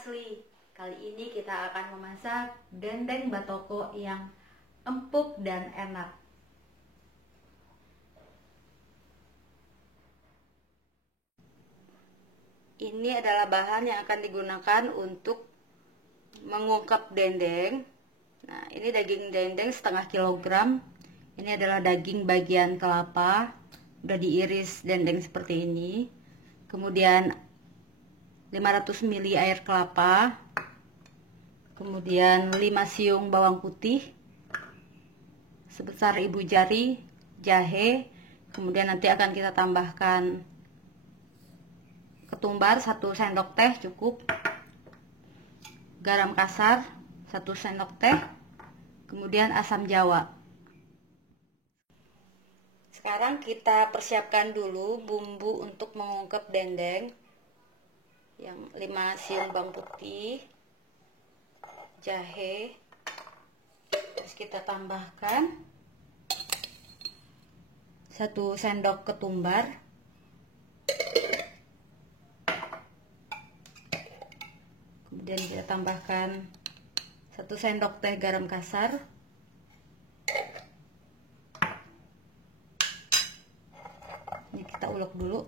asli. Kali ini kita akan memasak dendeng batoko yang empuk dan enak. Ini adalah bahan yang akan digunakan untuk mengungkep dendeng. Nah, ini daging dendeng setengah kilogram. Ini adalah daging bagian kelapa, udah diiris dendeng seperti ini. Kemudian 500 ml air kelapa. Kemudian 5 siung bawang putih sebesar ibu jari, jahe. Kemudian nanti akan kita tambahkan ketumbar 1 sendok teh cukup, garam kasar 1 sendok teh, kemudian asam jawa. Sekarang kita persiapkan dulu bumbu untuk mengungkep dendeng. Yang 5 siung bawang putih, jahe, terus kita tambahkan 1 sendok ketumbar, kemudian kita tambahkan 1 sendok teh garam kasar, ini kita ulek dulu.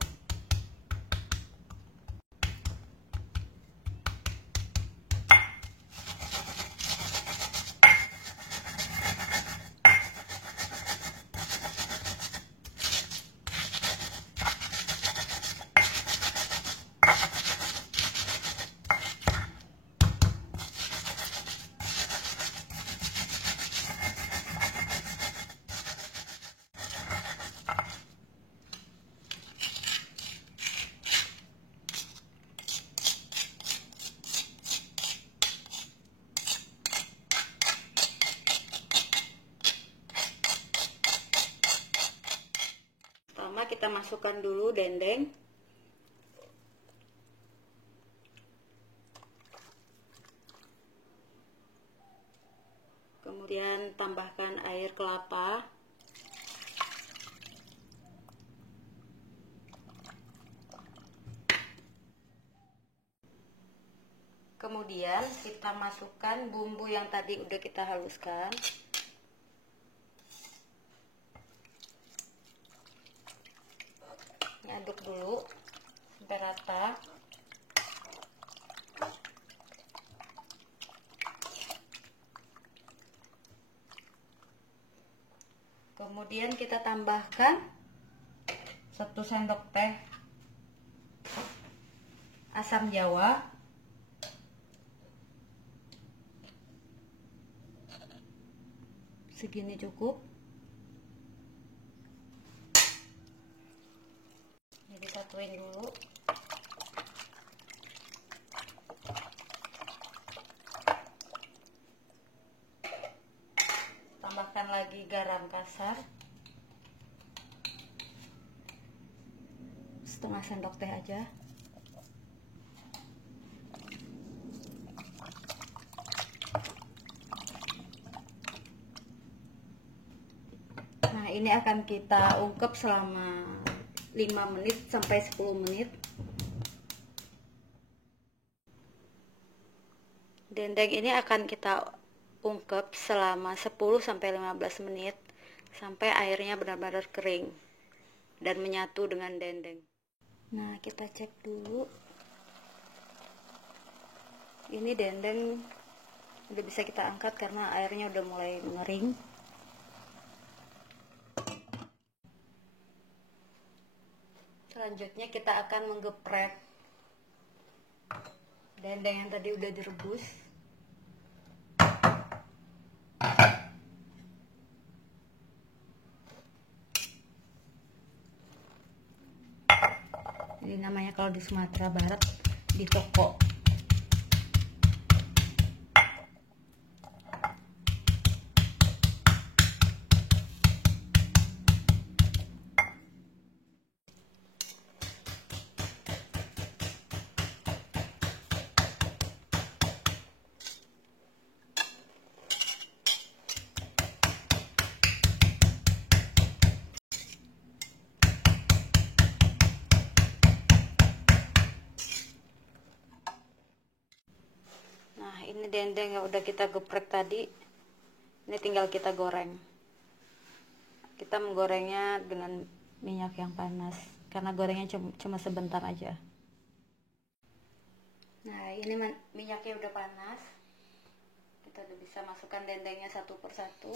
Pertama kita masukkan dulu dendeng. Kemudian tambahkan air kelapa. Kemudian kita masukkan bumbu yang tadi udah kita haluskan. Aduk dulu sampai rata. Kemudian kita tambahkan 1 sendok teh asam jawa, segini cukup. Jadi satuin dulu. Tambahkan lagi garam kasar 1/2 sendok teh aja. Nah, ini akan kita ungkep selama 5 menit sampai 10 menit. Dendeng ini akan kita ungkep selama 10 sampai 15 menit sampai airnya benar-benar kering dan menyatu dengan dendeng. Nah, kita cek dulu. Ini dendeng udah bisa kita angkat karena airnya udah mulai mengering. Selanjutnya kita akan menggeprek dendeng yang tadi udah direbus. Ini namanya kalau di Sumatera Barat di toko. ini dendeng yang udah kita geprek tadi. Ini tinggal kita goreng. Kita menggorengnya dengan minyak yang panas karena gorengnya cuma sebentar aja. Nah, ini minyaknya udah panas. Kita udah bisa masukkan dendengnya satu persatu.